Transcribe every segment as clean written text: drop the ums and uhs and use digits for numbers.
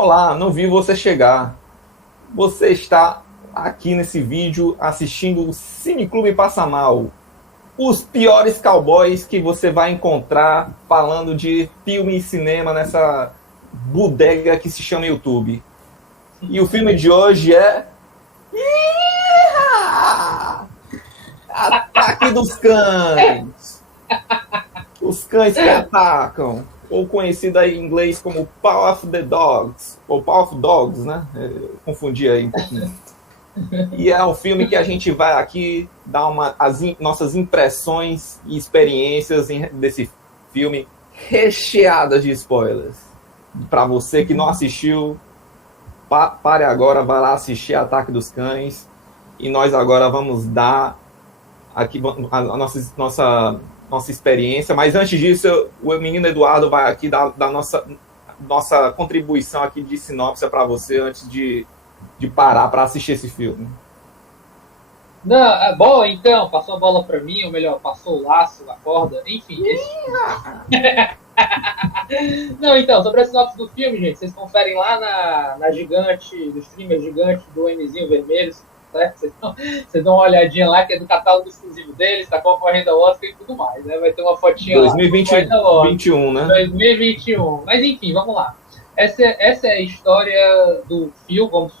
Olá, não vi você chegar. Você está aqui nesse vídeo assistindo o Cineclube Passa Mal. Os piores cowboys que você vai encontrar falando de filme e cinema nessa bodega que se chama YouTube. E o filme de hoje é... Ataque dos Cães. Os cães que atacam. Ou conhecido aí em inglês como Paw of the Dogs. Ou Paw of Dogs, né? Eu confundi aí um pouquinho. E é um filme que a gente vai aqui dar nossas impressões e experiências desse filme recheadas de spoilers. Para você que não assistiu, pare agora, vai lá assistir Ataque dos Cães. E nós agora vamos dar aqui a nossa experiência. Mas antes disso, o menino Eduardo vai aqui dar nossa contribuição aqui de sinopse para você antes de parar para assistir esse filme. Não, bom, então, passou a bola para mim, ou melhor, passou o laço, a corda, enfim. Não, então, sobre a sinopse do filme, gente, vocês conferem lá na gigante, do streamer gigante do Mzinho Vermelho, certo? Vocês dão uma olhadinha lá, que é do catálogo exclusivo deles, está concorrendo ao Oscar e tudo mais, né? Vai ter uma fotinha 2021, lá. né? 2021. Mas enfim, vamos lá. Essa é a história do Phil, vamos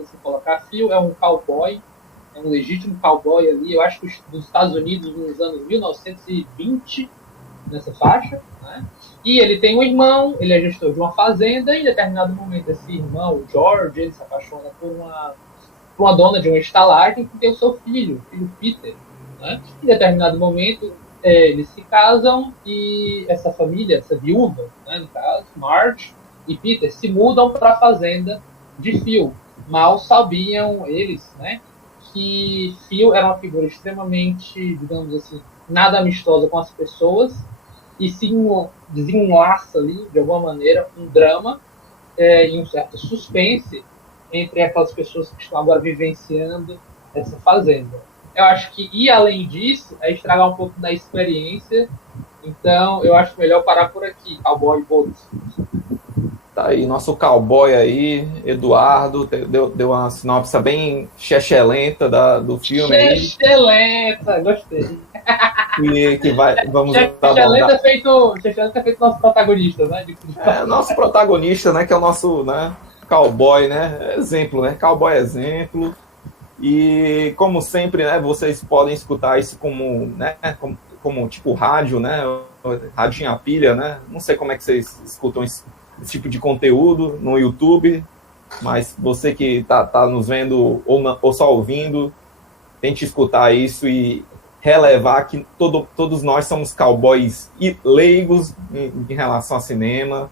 assim colocar. Phil é um cowboy, é um legítimo cowboy ali, eu acho que dos Estados Unidos nos anos 1920, nessa faixa, né? E ele tem um irmão, ele é gestor de uma fazenda, e em determinado momento esse irmão, o George, ele se apaixona por uma dona de uma estalagem que tem o seu filho, o filho Peter, né? Em determinado momento eles se casam e essa família, essa viúva, né, no caso, Marge e Peter, se mudam para a fazenda de Phil. Mal sabiam eles, né, que Phil era uma figura extremamente, digamos assim, nada amistosa com as pessoas e se desenlaça ali, de alguma maneira, um drama e um certo suspense entre aquelas pessoas que estão agora vivenciando essa fazenda. Eu acho que ir além disso é estragar um pouco da experiência, então eu acho melhor parar por aqui, cowboy bônus. Tá aí, nosso cowboy aí, Eduardo, deu uma sinopse bem chechelenta do filme aí. Chechelenta, gostei. Vamos Chechelenta é feito nosso protagonista, né? Nosso protagonista, né, que é o nosso, né, cowboy, né, exemplo, né, cowboy exemplo. E como sempre, né, vocês podem escutar isso como, né, como tipo rádio, né, radinho a pilha, né, não sei como é que vocês escutam esse tipo de conteúdo no YouTube, mas você que tá nos vendo ou só ouvindo, tente escutar isso e relevar que todos nós somos cowboys leigos em relação a cinema.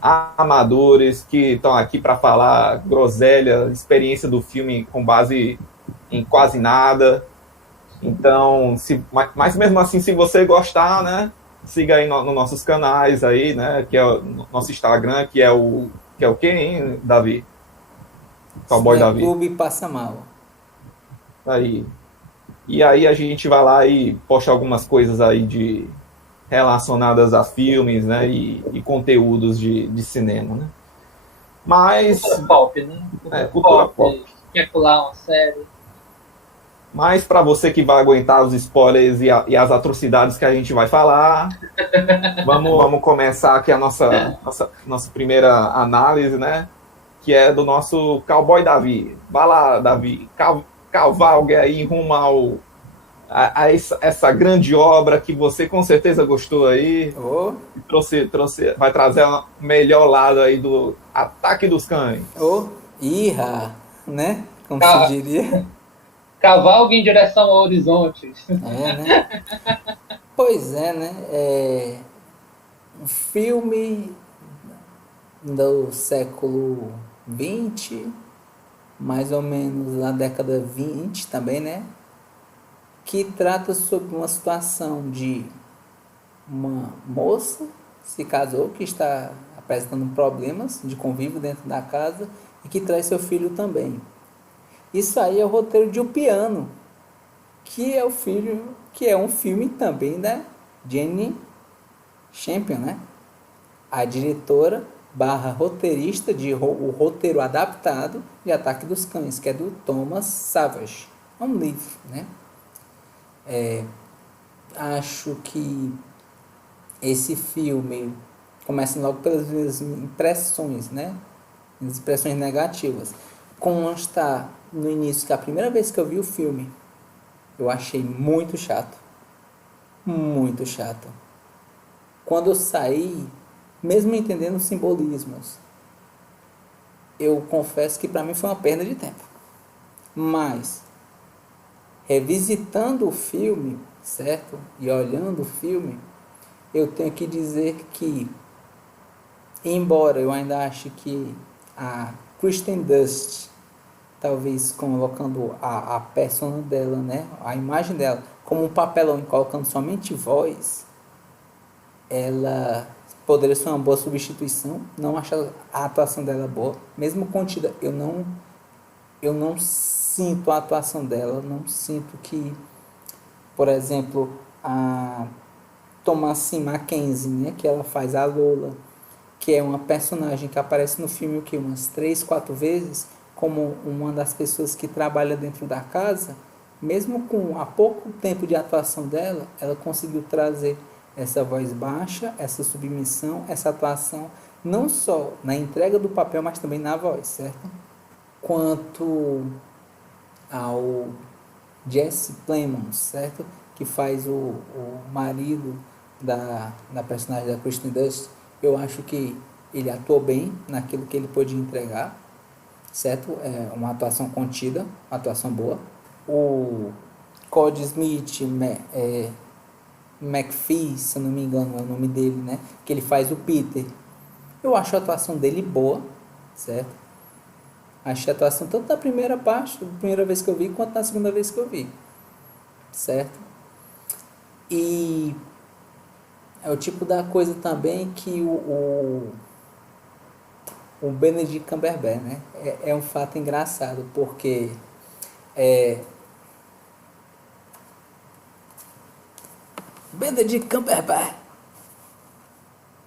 Amadores que estão aqui para falar groselha, experiência do filme com base em quase nada. Então, mas mesmo assim, se você gostar, né, siga aí nos nossos canais aí, né, que é o nosso Instagram, que é o quê, hein, Davi? Cowboy Davi. Clube Passa Mal. Aí. E aí a gente vai lá e posta algumas coisas aí relacionadas a filmes, né, e conteúdos de cinema, né? Mas... Cultura pop, né? Cultura pop. Quer pular uma série. Mas para você que vai aguentar os spoilers e as atrocidades que a gente vai falar, vamos começar aqui a nossa primeira análise, né? Que é do nosso cowboy Davi. Vai lá, Davi, cavalgue aí rumo a essa grande obra que você com certeza gostou aí. Vai trazer o melhor lado aí do Ataque dos Cães. Irra, né? Como se diria. Cavalgue em direção ao horizonte. Né? Pois é, né? Um filme do século XX, mais ou menos na década 20 também, né? Que trata sobre uma situação de uma moça se casou, que está apresentando problemas de convívio dentro da casa e que traz seu filho também. Isso aí é o roteiro de O Piano, que é um filme também da Jane Campion, né? A diretora barra roteirista o roteiro adaptado de Ataque dos Cães, que é do Thomas Savage. É um livro, né? Acho que esse filme começa logo pelas minhas impressões, né? As impressões negativas. Consta no início que a primeira vez que eu vi o filme, eu achei muito chato. Muito chato. Quando eu saí, mesmo entendendo os simbolismos, eu confesso que para mim foi uma perda de tempo. Mas, revisitando o filme, certo? E olhando o filme, eu tenho que dizer que, embora eu ainda ache que a Kristen Dunst, talvez colocando a persona dela, né? A imagem dela, como um papelão e colocando somente voz, ela poderia ser uma boa substituição. Não acho a atuação dela boa, mesmo contida. Eu não sinto a atuação dela, não sinto que, por exemplo, a Thomasin Mackenzie, né, que ela faz a Lola, que é uma personagem que aparece no filme umas 3, 4 vezes, como uma das pessoas que trabalha dentro da casa. Mesmo com há pouco tempo de atuação dela, ela conseguiu trazer essa voz baixa, essa submissão, essa atuação, não só na entrega do papel, mas também na voz, certo? Quanto ao Jesse Plemons, certo? Que faz o marido da personagem da Kristen Dunst, eu acho que ele atuou bem naquilo que ele pôde entregar, certo? É uma atuação contida, uma atuação boa. O Cody Smith McPhee, se eu não me engano é o nome dele, né? Que ele faz o Peter. Eu acho a atuação dele boa, certo? Achei a atuação tanto da primeira parte, da primeira vez que eu vi, quanto na segunda vez que eu vi, certo? E é o tipo da coisa também que o Benedict Cumberbatch, né? É um fato engraçado, porque Benedict Cumberbatch,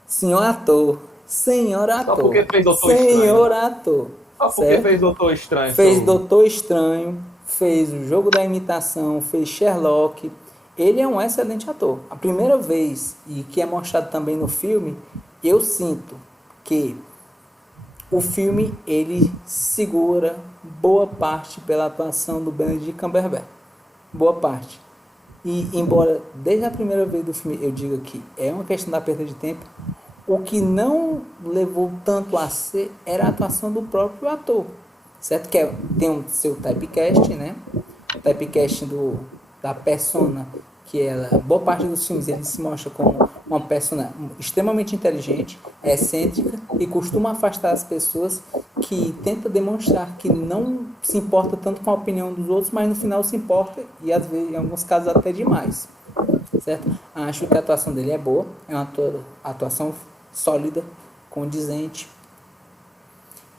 senhor ator, Só porque fez Doutor senhor Estranho. ator, Só porque certo? fez Doutor Estranho. Fez Doutor Estranho, fez o Jogo da Imitação, fez Sherlock. Ele é um excelente ator. A primeira vez, e que é mostrado também no filme, eu sinto que o filme ele segura boa parte pela atuação do Benedict Cumberbatch. Boa parte. E embora desde a primeira vez do filme eu diga que é uma questão da perda de tempo, o que não levou tanto a ser era a atuação do próprio ator, certo? Que tem o seu typecast, né? O typecast da persona, que ela, boa parte dos filmes ele se mostra como uma persona extremamente inteligente, excêntrica e costuma afastar as pessoas, que tenta demonstrar que não se importa tanto com a opinião dos outros, mas no final se importa e às vezes, em alguns casos até demais, certo? Acho que a atuação dele é boa, é uma atuação sólida, condizente.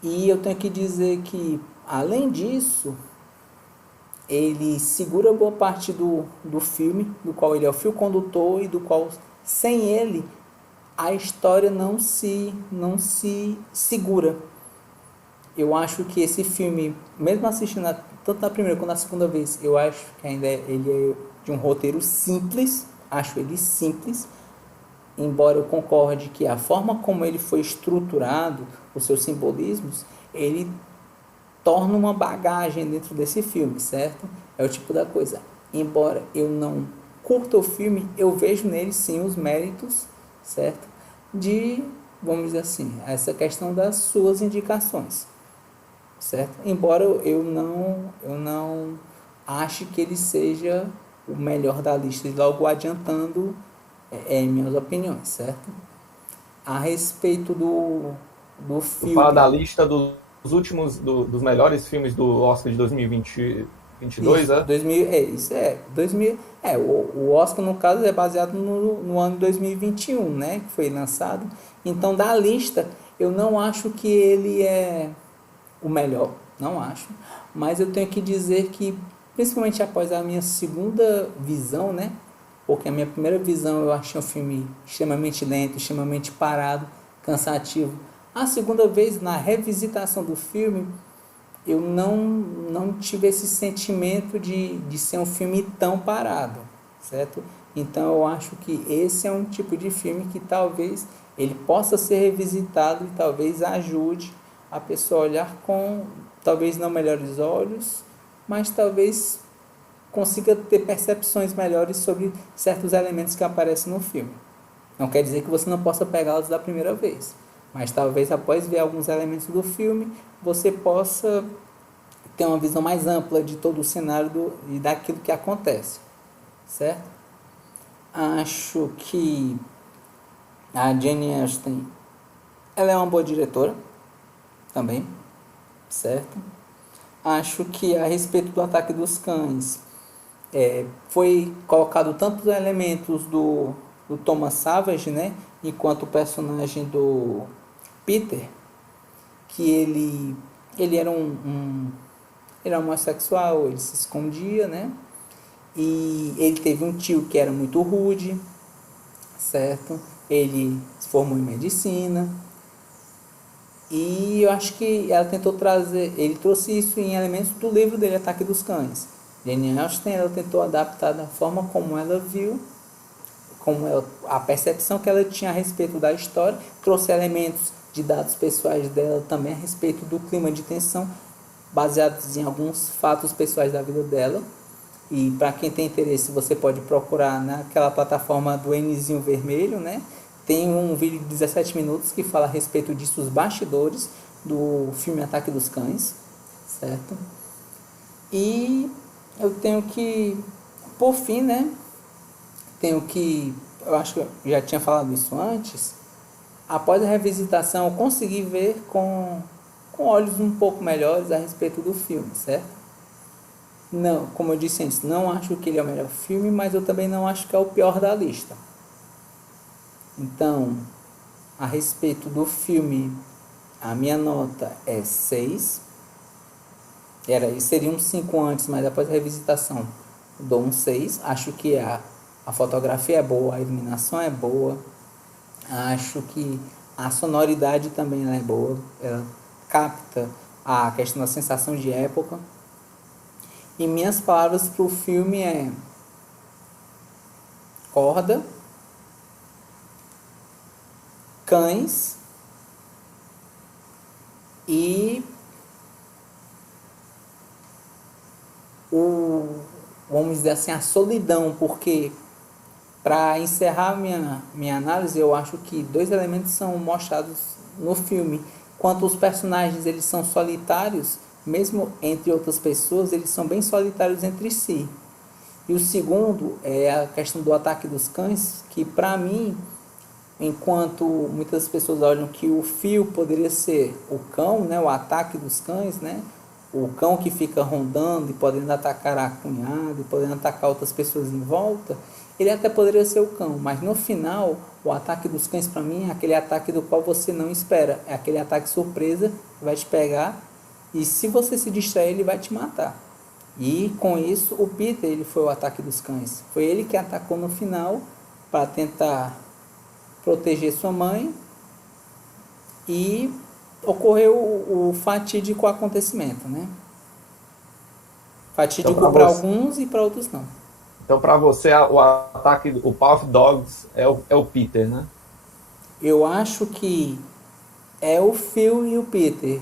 E eu tenho que dizer que, além disso, ele segura boa parte do filme, do qual ele é o fio condutor e do qual, sem ele, a história não se segura. Eu acho que esse filme, mesmo assistindo tanto na primeira quanto na segunda vez, eu acho que ainda ele é de um roteiro simples, acho ele simples, embora eu concorde que a forma como ele foi estruturado, os seus simbolismos, ele torna uma bagagem dentro desse filme, certo? É o tipo da coisa. Embora eu não curta o filme, eu vejo nele sim os méritos, certo? De, vamos dizer assim, essa questão das suas indicações, certo? Embora eu não ache que ele seja o melhor da lista, logo adiantando minhas opiniões, certo? A respeito do filme. Fala da lista dos dos melhores filmes do Oscar de 2022, isso, o Oscar, no caso, é baseado no ano de 2021, né? Que foi lançado. Então, da lista, eu não acho que ele é o melhor, não acho. Mas eu tenho que dizer que, principalmente após a minha segunda visão, né? Porque a minha primeira visão eu achei um filme extremamente lento, extremamente parado, cansativo. A segunda vez, na revisitação do filme, eu não tive esse sentimento de ser um filme tão parado, certo? Então eu acho que esse é um tipo de filme que talvez ele possa ser revisitado e talvez ajude a pessoa a olhar com, talvez não melhores olhos, mas talvez consiga ter percepções melhores sobre certos elementos que aparecem no filme. Não quer dizer que você não possa pegá-los da primeira vez, mas talvez após ver alguns elementos do filme, você possa ter uma visão mais ampla de todo o cenário e daquilo que acontece, certo? Acho que a Jane Austen, ela é uma boa diretora também, certo? Acho que a respeito do Ataque dos Cães, foi colocado tantos elementos do Thomas Savage, né, enquanto o personagem do Peter, que ele era ele era homossexual, ele se escondia, né, e ele teve um tio que era muito rude, certo? Ele se formou em medicina, e eu acho que ela tentou trazer, ele trouxe isso em elementos do livro dele, Ataque dos Cães. Jane Austen, ela tentou adaptar da forma como ela viu, a percepção que ela tinha a respeito da história, trouxe elementos de dados pessoais dela também a respeito do clima de tensão, baseados em alguns fatos pessoais da vida dela. E para quem tem interesse, você pode procurar naquela plataforma do Nzinho Vermelho, né? Tem um vídeo de 17 minutos que fala a respeito disso, os bastidores do filme Ataque dos Cães, certo? E eu tenho que, por fim, né? Eu acho que eu já tinha falado isso antes, após a revisitação eu consegui ver com olhos um pouco melhores a respeito do filme, certo? Não, como eu disse antes, não acho que ele é o melhor filme, mas eu também não acho que é o pior da lista. Então, a respeito do filme, a minha nota é 6. Seria um 5 antes, mas após a revisitação dou um 6. Acho que a fotografia é boa, a iluminação é boa. Acho que a sonoridade também é boa. Ela capta a questão da sensação de época. E minhas palavras para o filme é corda, cães e vamos dizer assim, a solidão, porque para encerrar minha análise, eu acho que 2 elementos são mostrados no filme. Quanto os personagens eles são solitários, mesmo entre outras pessoas, eles são bem solitários entre si. E o segundo é a questão do Ataque dos Cães, que para mim, enquanto muitas pessoas olham que o Phil poderia ser o cão, né, o Ataque dos Cães, né, o cão que fica rondando e podendo atacar a cunhada e podendo atacar outras pessoas em volta, ele até poderia ser o cão, mas no final, o Ataque dos Cães para mim é aquele ataque do qual você não espera, é aquele ataque surpresa que vai te pegar e se você se distrair ele vai te matar. E com isso o Peter ele foi o Ataque dos Cães, foi ele que atacou no final para tentar proteger sua mãe e ocorreu o fatídico acontecimento, né? Fatídico então, para alguns e para outros não. Então, para você, o ataque, o Power of Dogs é o Peter, né? Eu acho que é o Phil e o Peter.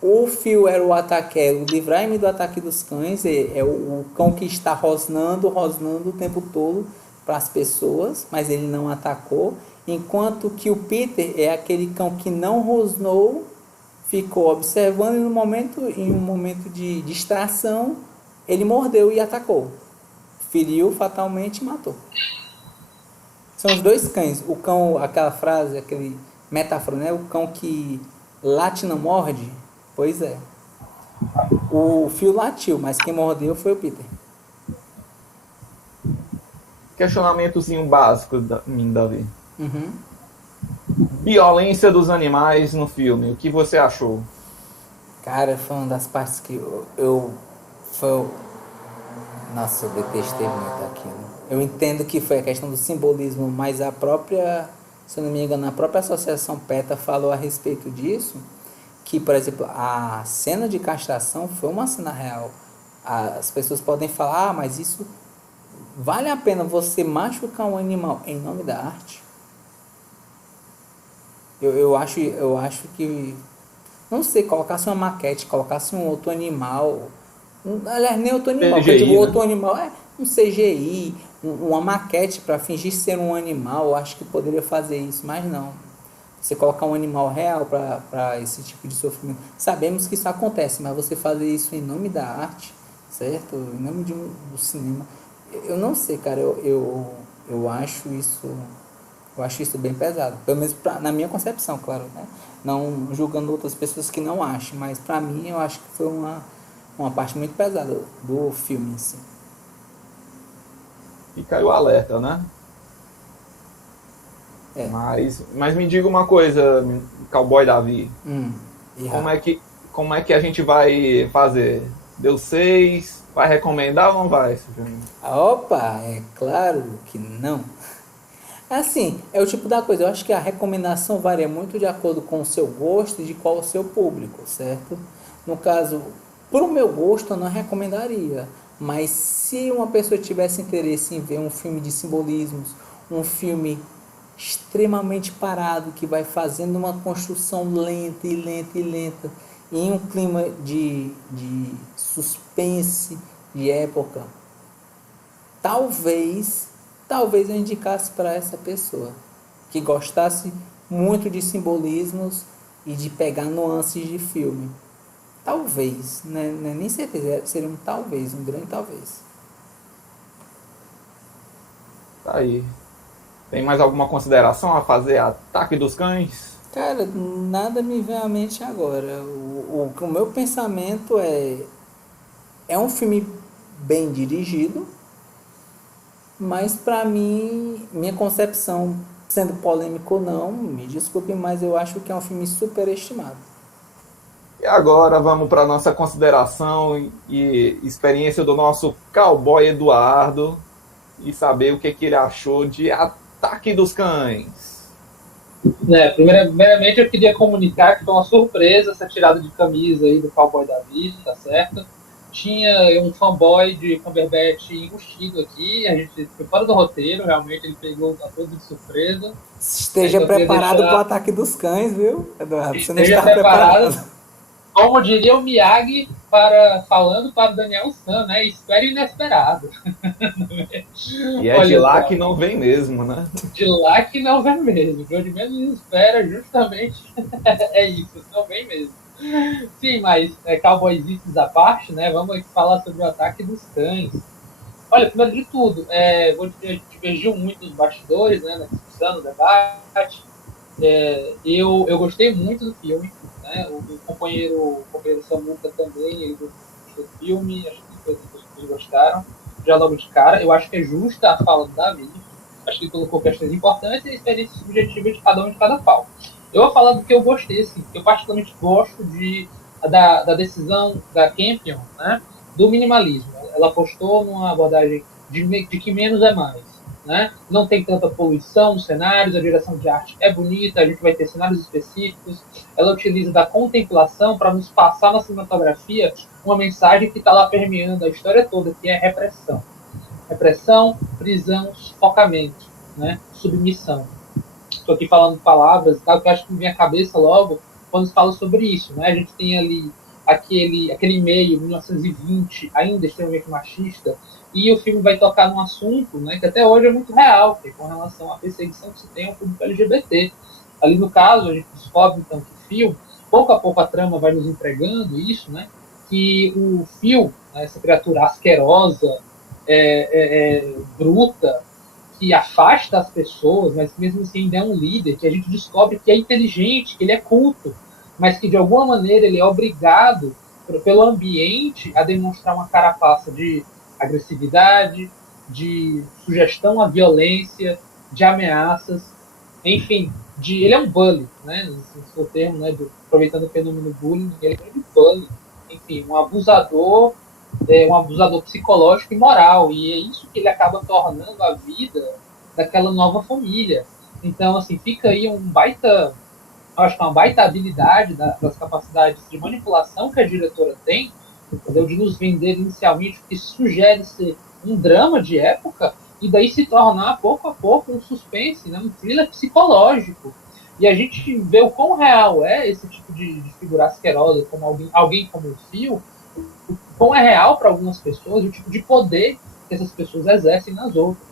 O Phil era o ataque, o livrar-me do Ataque dos Cães, é o cão que está rosnando o tempo todo para as pessoas, mas ele não atacou. Enquanto que o Peter é aquele cão que não rosnou, ficou observando e em um momento de distração, ele mordeu e atacou. Feriu fatalmente e matou. São os 2 cães. O cão, aquela frase, aquele metáfora, né? O cão que late não morde. Pois é. O Phil latiu, mas quem mordeu foi o Peter. Questionamentozinho básico, Davi. Uhum. Violência dos animais no filme. O que você achou? Cara, foi uma das partes que nossa, eu detestei muito aquilo. Eu entendo que foi a questão do simbolismo, mas a própria se eu não me engano, a própria Associação PETA falou a respeito disso, que, por exemplo, a cena de castração foi uma cena real. As pessoas podem falar, mas isso vale a pena você machucar um animal em nome da arte? Eu acho que, não sei, colocasse uma maquete, colocasse um outro animal, aliás, nem outro animal, CGI, porque o outro né? animal é um CGI, uma maquete para fingir ser um animal, eu acho que poderia fazer isso, mas não. Você colocar um animal real para esse tipo de sofrimento. Sabemos que isso acontece, mas você fazer isso em nome da arte, certo? Em nome do cinema. Eu não sei, cara, eu acho isso. Eu acho isso bem pesado. Pelo menos na minha concepção, claro, né? Não julgando outras pessoas que não achem, mas pra mim eu acho que foi uma parte muito pesada do filme em si. Fica aí o alerta, né? É. Mas me diga uma coisa, Cowboy Davi. E Como é que a gente vai fazer? Deu 6? Vai recomendar ou não vai, Silvio? opa, é claro que não. Assim, é o tipo da coisa, eu acho que a recomendação varia muito de acordo com o seu gosto e de qual é o seu público, certo? No caso, pro meu gosto eu não recomendaria, mas se uma pessoa tivesse interesse em ver um filme de simbolismos, um filme extremamente parado, que vai fazendo uma construção lenta e lenta e lenta, em um clima de suspense de época, talvez eu indicasse para essa pessoa que gostasse muito de simbolismos e de pegar nuances de filme. Talvez, né? Nem certeza, seria um talvez, um grande talvez. Tá aí. Tem mais alguma consideração a fazer? Ataque dos Cães? Cara, nada me vem à mente agora. O meu pensamento é um filme bem dirigido, mas para mim, minha concepção, sendo polêmico ou não, me desculpe, mas eu acho que é um filme superestimado. E agora vamos para nossa consideração e experiência do nosso cowboy Eduardo e saber o que ele achou de Ataque dos Cães. Primeiramente, eu queria comunicar que foi uma surpresa essa tirada de camisa aí do Cowboy Davi, tá certo? Tinha um fanboy de Cumberbatch enrustido aqui, a gente foi fora do roteiro, realmente ele pegou a todos de surpresa. Esteja preparado para o ataque dos cães, viu, Eduardo? Você não Esteja está preparado. Como diria o Miyagi falando para o Daniel San, né? Espere o inesperado. E é de lá que não vem mesmo, né? De lá que não vem mesmo. De onde menos espera, justamente é isso, não vem mesmo. Sim, mas cowboyzitos à parte, né? Vamos aqui falar sobre o Ataque dos Cães. Olha, primeiro de tudo, divergiu muito os bastidores, né? Na discussão, no debate. Eu gostei muito do filme, né? O companheiro Samuca também, ele gostou do filme, acho que eles gostaram, já logo de cara. Eu acho que é justa a fala do Davi, acho que ele colocou questões importantes e a experiência subjetiva de cada um de cada qual. Eu vou falar do que eu gostei, assim, que eu particularmente gosto da decisão da Campion, né? Do minimalismo. Ela apostou numa abordagem de que menos é mais. Né? Não tem tanta poluição nos cenários, a direção de arte é bonita, a gente vai ter cenários específicos. Ela utiliza da contemplação para nos passar na cinematografia uma mensagem que está lá permeando a história toda, que é repressão. Repressão, prisão, sufocamento, né? Submissão. Estou aqui falando palavras e tal, que eu acho que me vem à cabeça logo quando se fala sobre isso. Né? A gente tem ali aquele meio, 1920, ainda extremamente machista, e o filme vai tocar num assunto, né, que até hoje é muito real, que é com relação à perseguição que se tem ao público LGBT. Ali no caso, a gente descobre então que o Phil, pouco a pouco a trama vai nos entregando isso, né, que o Phil, né, essa criatura asquerosa, bruta, que afasta as pessoas, mas mesmo assim ainda é um líder, que a gente descobre que é inteligente, que ele é culto, mas que de alguma maneira ele é obrigado pelo ambiente a demonstrar uma carapaça de agressividade, de sugestão à violência, de ameaças, enfim, ele é um bully, né? No seu termo, né? Aproveitando o fenômeno bullying, ele é um bully, enfim, um abusador psicológico e moral, e é isso que ele acaba tornando a vida daquela nova família. Então, assim, fica aí acho que é uma baita habilidade das capacidades de manipulação que a diretora tem, entendeu? De nos vender inicialmente o que sugere ser um drama de época e daí se tornar pouco a pouco um suspense, né? Um thriller psicológico. E a gente vê o quão real é esse tipo de figura asquerosa, como alguém como o Phil, o quão é real para algumas pessoas, o tipo de poder que essas pessoas exercem nas outras.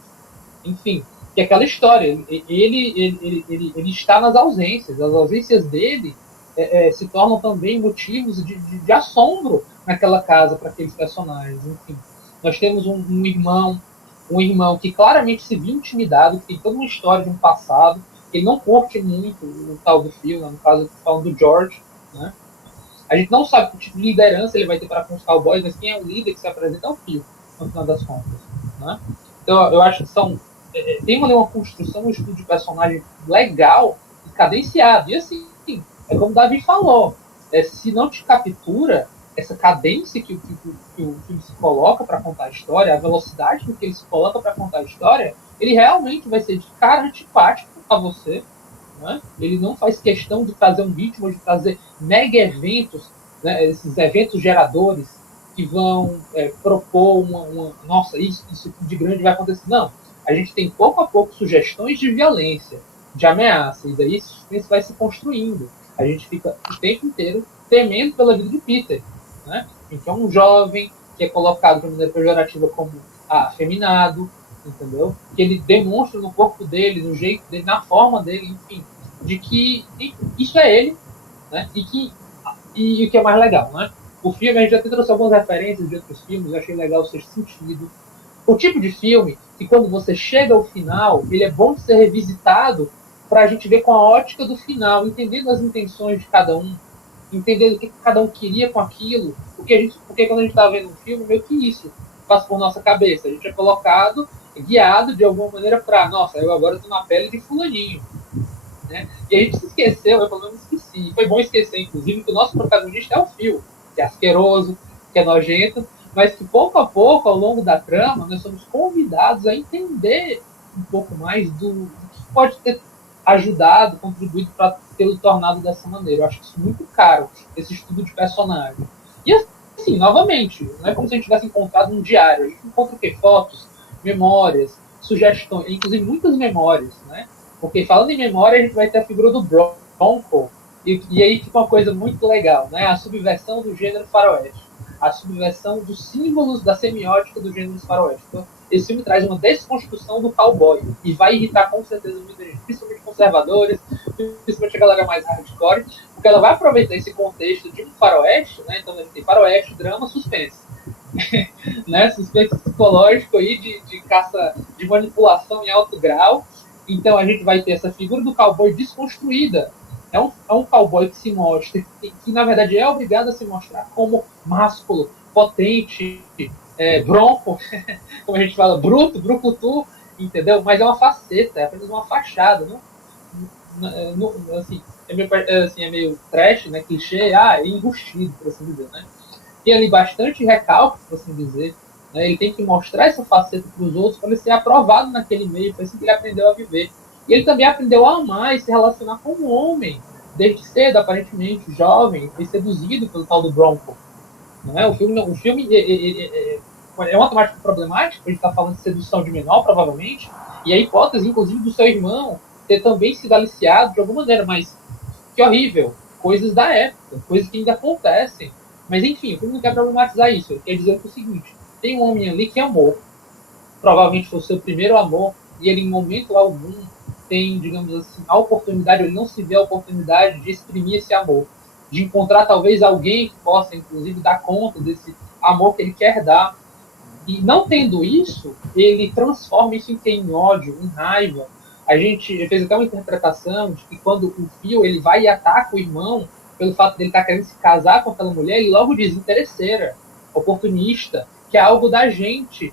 Enfim, que é aquela história, ele está nas ausências, as ausências dele se tornam também motivos de assombro naquela casa para aqueles personagens. Enfim, nós temos um irmão que claramente se viu intimidado, que tem toda uma história de um passado, que ele não curte muito o tal do filme, no caso, falando do George, né? A gente não sabe que tipo de liderança ele vai ter para com os cowboys, mas quem é o líder que se apresenta é o Phil, no final das contas, né? Então, eu acho que tem uma construção, um estudo de personagem legal e cadenciado. E assim, é como o Davi falou, se não te captura essa cadência que o filme se coloca para contar a história, a velocidade com que ele se coloca para contar a história, ele realmente vai ser de cara antipático a você, né? Ele não faz questão de trazer um ritmo, de trazer mega eventos, né? Esses eventos geradores que vão propor nossa, isso de grande vai acontecer. Não, a gente tem pouco a pouco sugestões de violência, de ameaça, e daí isso vai se construindo. A gente fica o tempo inteiro temendo pela vida de Peter, né? Então, um jovem que é colocado de maneira pejorativa como afeminado, entendeu? Que ele demonstra no corpo dele, no jeito dele, na forma dele, enfim, de que isso é ele, né? E o que é mais legal, né? O filme, a gente já trouxe algumas referências de outros filmes, eu achei legal o sexto sentido. O tipo de filme que quando você chega ao final, ele é bom de ser revisitado para a gente ver com a ótica do final, entendendo as intenções de cada um, entendendo o que cada um queria com aquilo, porque quando a gente está vendo um filme, meio que isso passa por nossa cabeça. A gente é colocado, guiado de alguma maneira para, nossa, eu agora estou na pele de fulaninho. Né? E a gente se esqueceu, eu pelo menos esqueci. Foi bom esquecer, inclusive, que o nosso protagonista é o Phil, que é asqueroso, que é nojento, mas que pouco a pouco, ao longo da trama, nós somos convidados a entender um pouco mais do que pode ter ajudado, contribuído para tê-lo tornado dessa maneira. Eu acho isso muito caro, esse estudo de personagem. E assim, novamente, não é como se a gente tivesse encontrado um diário. A gente encontra o quê? Fotos, memórias, sugestões, inclusive muitas memórias, né? Porque falando em memória, a gente vai ter a figura do Bronco, e aí fica uma coisa muito legal, né? A subversão do gênero faroeste, a subversão dos símbolos da semiótica do gênero faroeste. Então, esse filme traz uma desconstrução do cowboy e vai irritar com certeza muita gente, principalmente conservadores, principalmente a galera mais hardcore, porque ela vai aproveitar esse contexto de um faroeste, né? Então a gente tem faroeste, drama, suspense. Né? Suspense psicológico aí de caça, de manipulação em alto grau. Então a gente vai ter essa figura do cowboy desconstruída. É um cowboy que se mostra, que na verdade é obrigado a se mostrar como másculo, potente, bronco, como a gente fala, bruto, brucutu, entendeu? Mas é uma faceta, é apenas uma fachada. Assim, é meio trash, né? Clichê, é enrustido, por assim dizer, né? Tem ali bastante recalque, por assim dizer. Né? Ele tem que mostrar essa faceta para os outros para ele ser aprovado naquele meio, foi assim que ele aprendeu a viver. E ele também aprendeu a amar e se relacionar com o homem, desde cedo, aparentemente, jovem, foi seduzido pelo tal do Bronco. Né? O filme é uma temática problemática, a gente está falando de sedução de menor, provavelmente, e a hipótese, inclusive, do seu irmão ter também sido aliciado de alguma maneira, mas que horrível. Coisas da época, coisas que ainda acontecem. Mas enfim, o filme não quer problematizar isso. Ele quer dizer que é o seguinte: tem um homem ali que amou, provavelmente foi o seu primeiro amor, e ele em momento algum tem, digamos assim, a oportunidade, ele não se vê a oportunidade de exprimir esse amor, de encontrar talvez alguém que possa, inclusive, dar conta desse amor que ele quer dar. E não tendo isso, ele transforma isso em ódio, em raiva. A gente fez até uma interpretação de que quando o Phil ele vai e ataca o irmão, pelo fato dele estar querendo se casar com aquela mulher, ele logo diz interesseira, oportunista, que é algo da gente.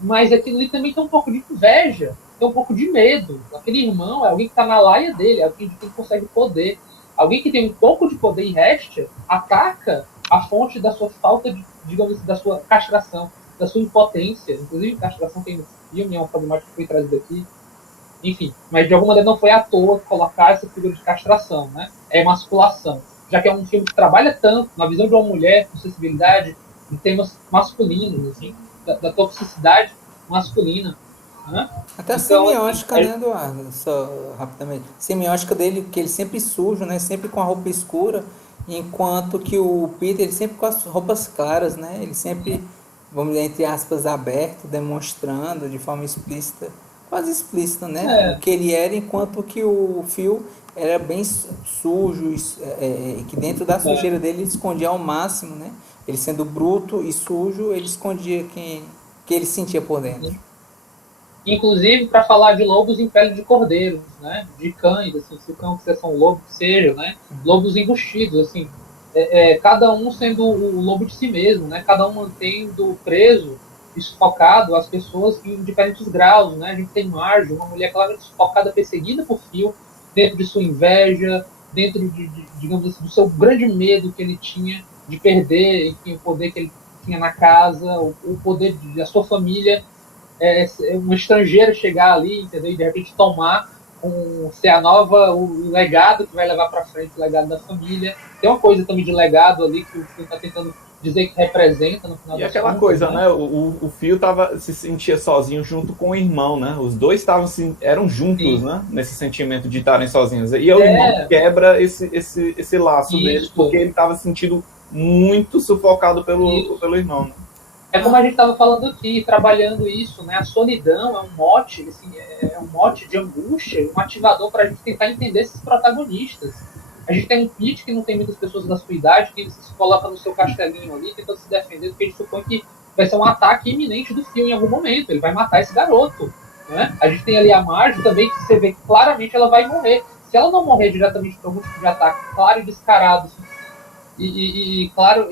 Mas aquilo ali também tem um pouco de inveja, tem um pouco de medo. Aquele irmão é alguém que está na laia dele, é alguém que consegue poder. Alguém que tem um pouco de poder e réstia ataca a fonte da sua falta de, digamos assim, da sua castração, da sua impotência. Inclusive, castração tem no filme, é uma problemática que foi trazida aqui. enfim, mas de alguma maneira não foi à toa colocar essa figura de castração, né? É emasculação, já que é um filme que trabalha tanto na visão de uma mulher com sensibilidade em temas masculinos, assim, da toxicidade masculina, né? Até a Então, semiótica, assim, né, Eduardo? Só rapidamente. A semiótica dele, que ele sempre sujo, né? Sempre com a roupa escura, enquanto que o Peter, ele sempre com as roupas claras, né? Ele sempre, vamos dizer, entre aspas, aberto, demonstrando de forma explícita, quase explícita, né? O que ele era, enquanto que o Phil era bem sujo, que dentro da sujeira dele ele escondia ao máximo, né? Ele sendo bruto e sujo, ele escondia que ele sentia por dentro. inclusive para falar de lobos em pele de cordeiros, né? De cães, assim, se o cão quiser ser um lobo, que seja, né? Lobos embustidos, assim, cada um sendo o lobo de si mesmo, né? Cada um mantendo preso e sufocado as pessoas em diferentes graus, né? A gente tem Marge, uma mulher claramente sufocada, perseguida por Phil, dentro de sua inveja, dentro digamos assim, do seu grande medo que ele tinha de perder, enfim, o poder que ele tinha na casa, o poder da sua família, um estrangeiro chegar ali, entendeu? E de repente tomar ser a nova, o legado que vai levar para frente, o legado da família. Tem uma coisa também de legado ali que o filme está tentando dizer que representa no final E das aquela contas, coisa, né? O Phil se sentia sozinho junto com o irmão, né? Os dois eram juntos, Sim. né? Nesse sentimento de estarem sozinhos. E o irmão quebra esse laço deles, porque ele estava se sentindo muito sufocado pelo irmão, né? É como a gente estava falando aqui, trabalhando isso, né? A solidão é um mote, assim, é um mote de angústia, um ativador para a gente tentar entender esses protagonistas. A gente tem um Pete que não tem muitas pessoas da sua idade, que se coloca no seu castelinho ali, tentando se defender, porque a gente supõe que vai ser um ataque iminente do filme em algum momento. Ele vai matar esse garoto, né? A gente tem ali a Marge também, que você vê que claramente ela vai morrer. Se ela não morrer diretamente por algum tipo de ataque claro e descarado, assim, claro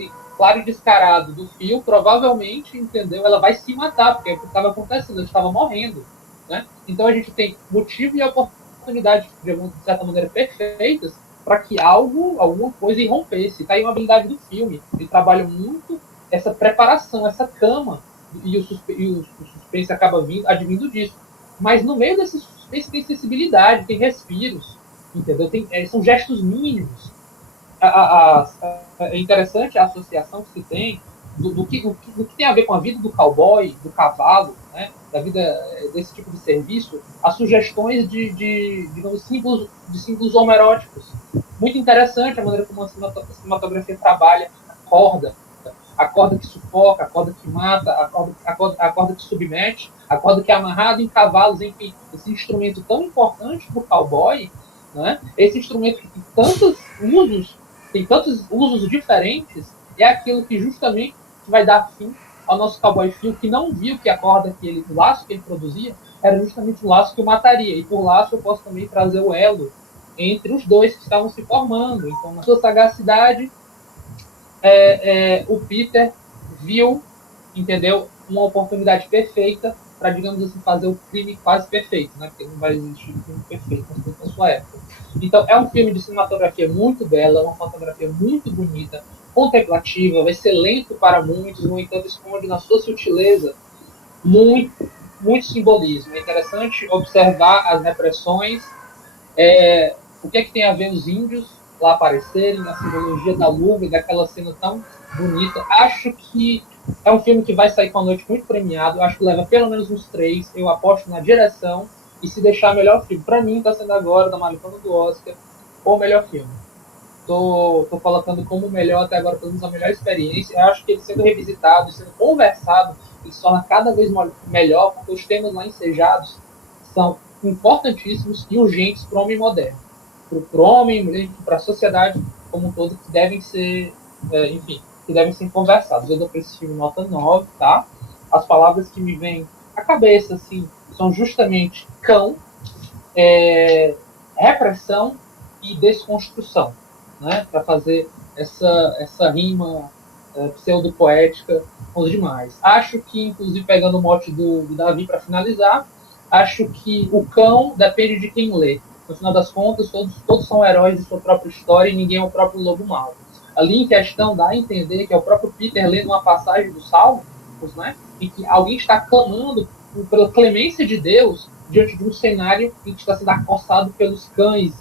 e descarado do Phil, provavelmente, entendeu? Ela vai se matar, porque é o que estava acontecendo, ela estava morrendo, né? Então a gente tem motivo e oportunidade, de certa maneira, perfeitas para que alguma coisa irrompesse. Está aí uma habilidade do filme. Ele trabalha muito essa preparação, essa cama, e o suspense acaba advindo disso. Mas no meio desse suspense tem sensibilidade, tem respiros, entendeu? São gestos mínimos. É interessante a associação que se tem do que tem a ver com a vida do cowboy, do cavalo, né, da vida desse tipo de serviço, as sugestões digamos, símbolos homeróticos. Muito interessante a maneira como a cinematografia trabalha a corda que sufoca, a corda que mata, a corda que submete, a corda que é amarrada em cavalos, enfim, esse instrumento tão importante para o cowboy, né, esse instrumento que tem tantos usos diferentes, é aquilo que justamente vai dar fim ao nosso cowboy Phil, que não viu que o laço que ele produzia era justamente o laço que o mataria. E por laço eu posso também trazer o elo entre os dois que estavam se formando. Então, na sua sagacidade, o Peter viu, entendeu, uma oportunidade perfeita para, digamos assim, fazer o crime quase perfeito, né? Porque não vai existir um crime perfeito na sua época. Então, é um filme de cinematografia muito bela, uma fotografia muito bonita, contemplativa, vai ser lento para muitos, no entanto, esconde na sua sutileza muito, muito simbolismo. É interessante observar as repressões, o que é que tem a ver os índios lá aparecerem, a simbologia da luva e daquela cena tão bonita. Acho que é um filme que vai sair com a noite muito premiado. Acho que leva pelo menos uns 3. Eu aposto na direção. E se deixar melhor filme. Para mim, está sendo agora, da maratona do Oscar, o melhor filme. Tô colocando como o melhor até agora, pelo menos a melhor experiência. Eu acho que ele sendo revisitado, sendo conversado, ele se torna cada vez melhor, porque os temas lá ensejados são importantíssimos e urgentes para o homem moderno. Para o homem, para a sociedade como um todo, que devem ser, enfim, que devem ser conversados. Eu dou para esse filme nota 9, tá? As palavras que me vêm à cabeça, assim, são justamente cão, repressão e desconstrução, né? Para fazer essa rima pseudo-poética com os demais. Acho que, inclusive, pegando o mote do Davi para finalizar, acho que o cão depende de quem lê. No final das contas, todos são heróis de sua própria história e ninguém é o próprio lobo mau. Ali em questão dá a entender que é o próprio Peter lendo uma passagem do Salmos, né, em que alguém está clamando pela clemência de Deus diante de um cenário em que está sendo acossado pelos cães,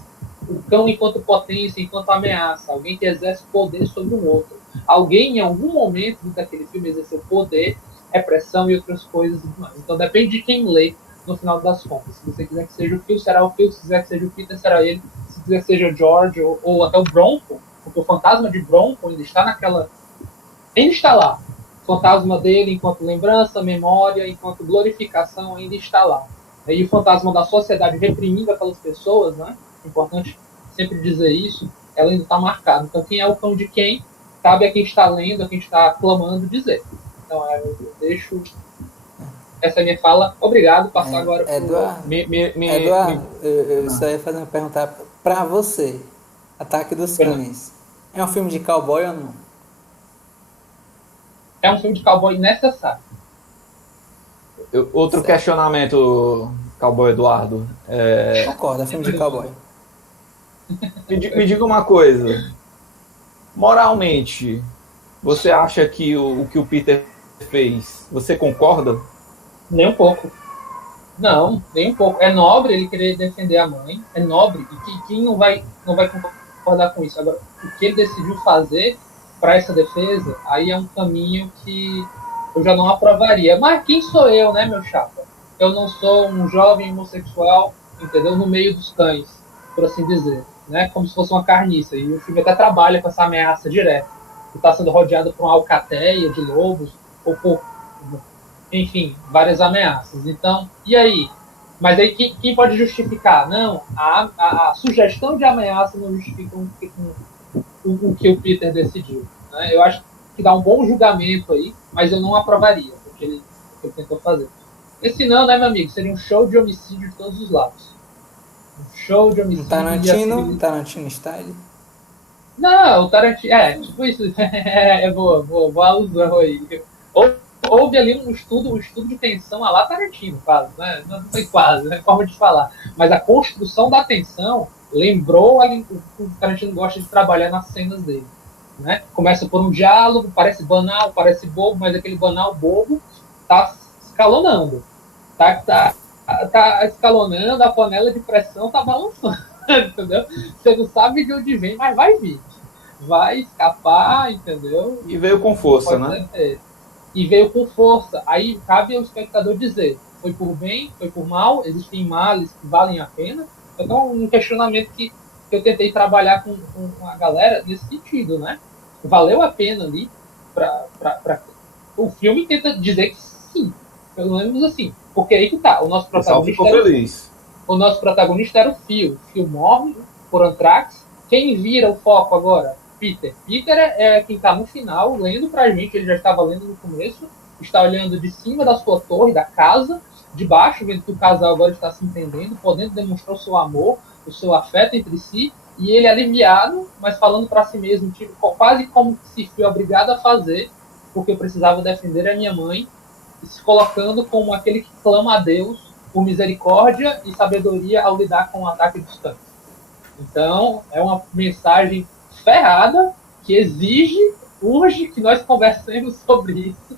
o cão enquanto potência, enquanto ameaça, alguém que exerce poder sobre um outro. Alguém, em algum momento daquele filme, exerceu poder, repressão e outras coisas e demais. Então depende de quem lê, no final das contas. Se você quiser que seja o Phil, será o Phil. Se quiser que seja o Peter, será ele. Se quiser que seja o George ou até o Bronco, porque o fantasma de Bronco ainda está naquela... Ainda está lá. O fantasma dele, enquanto lembrança, memória, enquanto glorificação, ainda está lá. E o fantasma da sociedade reprimindo aquelas pessoas, né? É importante sempre dizer isso, ela ainda está marcada. Então, quem é o cão de quem, cabe a quem está lendo, a quem está clamando dizer. Então, eu deixo essa minha fala. Obrigado. Passar agora para Eduardo, eu só ia fazer uma pergunta para você. Ataque dos Cães. É um filme de cowboy ou não? É um filme de cowboy necessário. Outro questionamento, Cowboy Eduardo. Concordo, é filme de cowboy. Me diga uma coisa. Moralmente, você acha que o que o Peter fez, você concorda? Nem um pouco. Não, nem um pouco. É nobre ele querer defender a mãe. É nobre. E quem não vai concordar com isso? Agora, o que ele decidiu fazer para essa defesa, aí é um caminho que eu já não aprovaria. Mas quem sou eu, né, meu chapa? Eu não sou um jovem homossexual, entendeu? No meio dos cães, por assim dizer. Né? Como se fosse uma carniça. E o filme até trabalha com essa ameaça direta. Que está sendo rodeado por uma alcateia de lobos, ou por, enfim, várias ameaças. Então, e aí? Mas aí quem pode justificar? Não, a sugestão de ameaça não justifica o que o Peter decidiu. Né? Eu acho que dá um bom julgamento aí, mas eu não aprovaria o que ele tentou fazer. Porque senão, né, meu amigo, seria um show de homicídio de todos os lados. Um show de homicídio. Tarantino style? Não, o Tarantino... tipo isso. É boa alusão aí. Houve ali um estudo de tensão a lá Tarantino, quase, né? Não foi quase, né? Forma de falar. Mas a construção da tensão lembrou o Tarantino gosta de trabalhar nas cenas dele. Né? Começa por um diálogo, parece banal, parece bobo, mas aquele banal bobo tá escalonando. Tá escalonando, a panela de pressão tá balançando. Entendeu? Você não sabe de onde vem, mas vai vir. Vai escapar, entendeu? E veio com força, né? E veio com força. Aí cabe ao espectador dizer, foi por bem, foi por mal, existem males que valem a pena. Então, um questionamento que eu tentei trabalhar com a galera nesse sentido, né? Valeu a pena ali o filme tenta dizer que sim, pelo menos assim. Porque aí que tá, o nosso protagonista ficou feliz. O nosso protagonista era o Phil. O Phil morre por antrax. Quem vira o foco agora? Peter. Peter é quem está no final, lendo pra gente, ele já estava lendo no começo, está olhando de cima da sua torre, da casa, de baixo, vendo que o casal agora está se entendendo, podendo demonstrar o seu amor, o seu afeto entre si, e ele aliviado, mas falando para si mesmo, tipo, quase como se foi obrigado a fazer, porque eu precisava defender a minha mãe, e se colocando como aquele que clama a Deus por misericórdia e sabedoria ao lidar com o ataque dos tanques. Então, é uma mensagem ferrada que urge que nós conversemos sobre isso,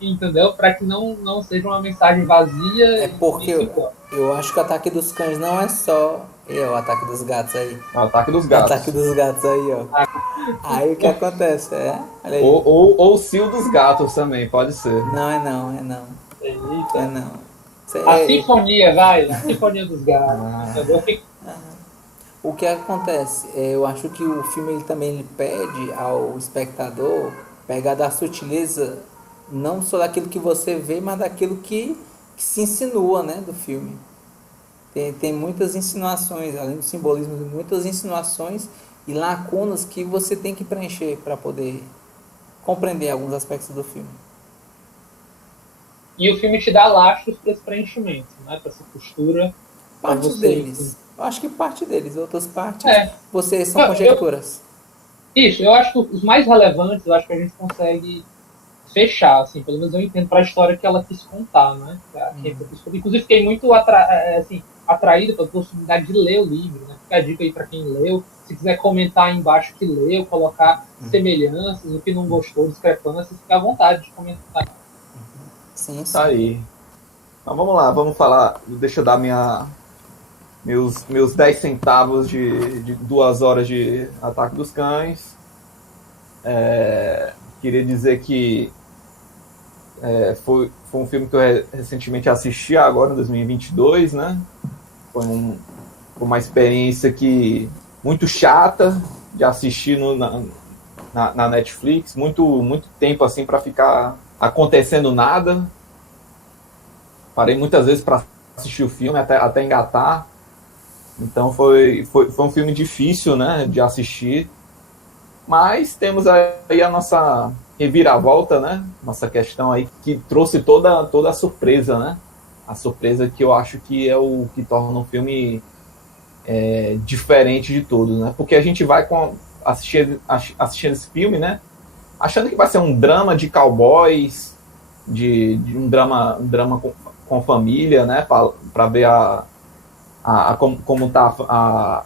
entendeu? Para que não seja uma mensagem vazia. É porque eu acho que o Ataque dos Cães não é só o Ataque dos Gatos aí. O Ataque dos Gatos. O Ataque dos Gatos aí, ó. Aí o que acontece? Olha aí. Ou o Cio dos Gatos também, pode ser. Não, é não. Eita. É não. A sinfonia, vai. A sinfonia dos gatos. O que acontece? Eu acho que o filme ele também pede ao espectador pegar da sutileza não só daquilo que você vê, mas daquilo que se insinua, né, do filme. Tem muitas insinuações, além do simbolismo, muitas insinuações e lacunas que você tem que preencher para poder compreender alguns aspectos do filme. E o filme te dá lastros para esse preenchimento, né, para essa costura. Parte deles. Eu acho que parte deles, outras partes vocês são conjecturas. Eu acho que os mais relevantes, eu acho que a gente consegue fechar, assim, pelo menos eu entendo para a história que ela quis contar, né? Inclusive fiquei muito atraído pela possibilidade de ler o livro, né? Fica a dica aí para quem leu, se quiser comentar aí embaixo que leu, colocar semelhanças, o que não gostou, discrepâncias, fica à vontade de comentar. Sim. Tá aí. Mas vamos lá, vamos falar. Deixa eu dar meus 10 centavos de 2 horas de Ataque dos Cães. Queria dizer que foi um filme que eu recentemente assisti agora, em 2022, né? Foi uma experiência muito chata de assistir na Netflix, muito tempo assim para ficar acontecendo nada. Parei muitas vezes para assistir o filme, até engatar. Então foi um filme difícil, né, de assistir. Mas temos aí a nossa reviravolta, né? Nossa questão aí que trouxe toda a surpresa, né? A surpresa que eu acho que é o que torna o filme diferente de todos, né? Porque a gente vai assistindo esse filme, né? Achando que vai ser um drama de cowboys, de um drama com família, né? Para ver como tá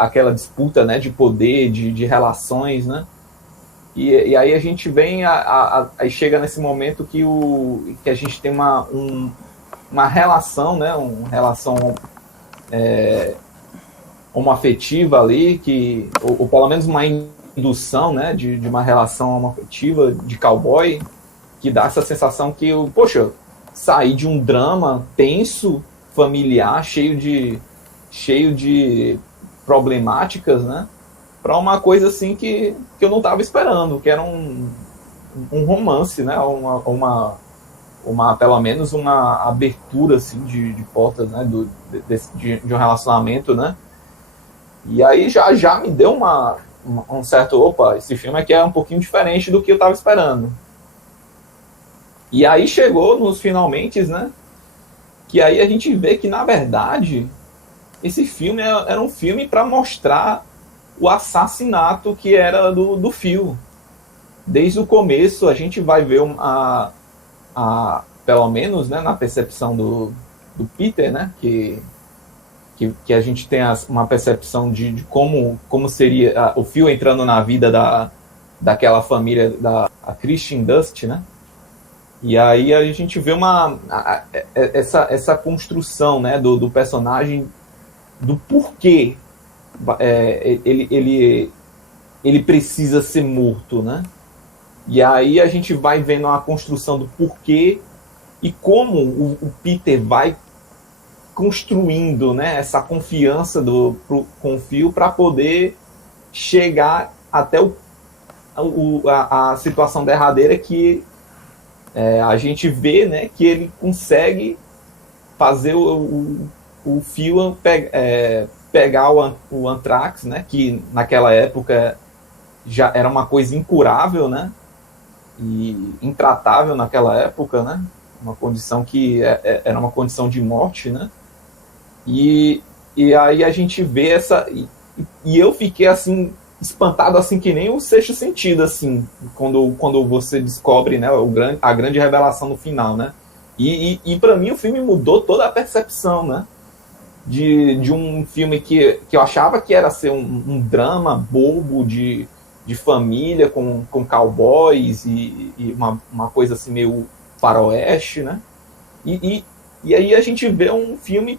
aquela disputa, né, de poder, de relações, né? E aí a gente vem, aí chega nesse momento que a gente tem uma relação, né, uma relação homoafetiva ali, ou pelo menos uma indução, né, de uma relação homoafetiva de cowboy, que dá essa sensação que, poxa, sair de um drama tenso, familiar, cheio de problemáticas, né, para uma coisa assim que eu não estava esperando, que era um romance, né, pelo menos uma abertura assim de portas, né, de um relacionamento, né. E aí já me deu um certo, opa, esse filme aqui é um pouquinho diferente do que eu estava esperando. E aí chegou nos finalmente, né, que aí a gente vê que, na verdade, esse filme era um filme para mostrar o assassinato que era do Phil. Desde o começo a gente vai ver pelo menos, né, na percepção do Peter, né, que a gente tem uma percepção de como seria o Phil entrando na vida daquela família, a Kristen Dust, né? E aí a gente vê essa construção, né, do personagem, do porquê ele precisa ser morto, né? E aí a gente vai vendo a construção do porquê e como o Peter vai construindo, né, essa confiança com o Phil para poder chegar até a situação derradeira que a gente vê, né, que ele consegue fazer o Phil pegar o Anthrax, né, que naquela época já era uma coisa incurável, né, e intratável naquela época, né, uma condição que era uma condição de morte, né, e aí a gente vê e eu fiquei assim espantado, assim, que nem o Sexto Sentido, assim, quando você descobre, né, a grande revelação no final, né, e para mim o filme mudou toda a percepção, né, de um filme que eu achava que era ser um drama bobo de família com cowboys e uma coisa assim meio faroeste, né, e aí a gente vê um filme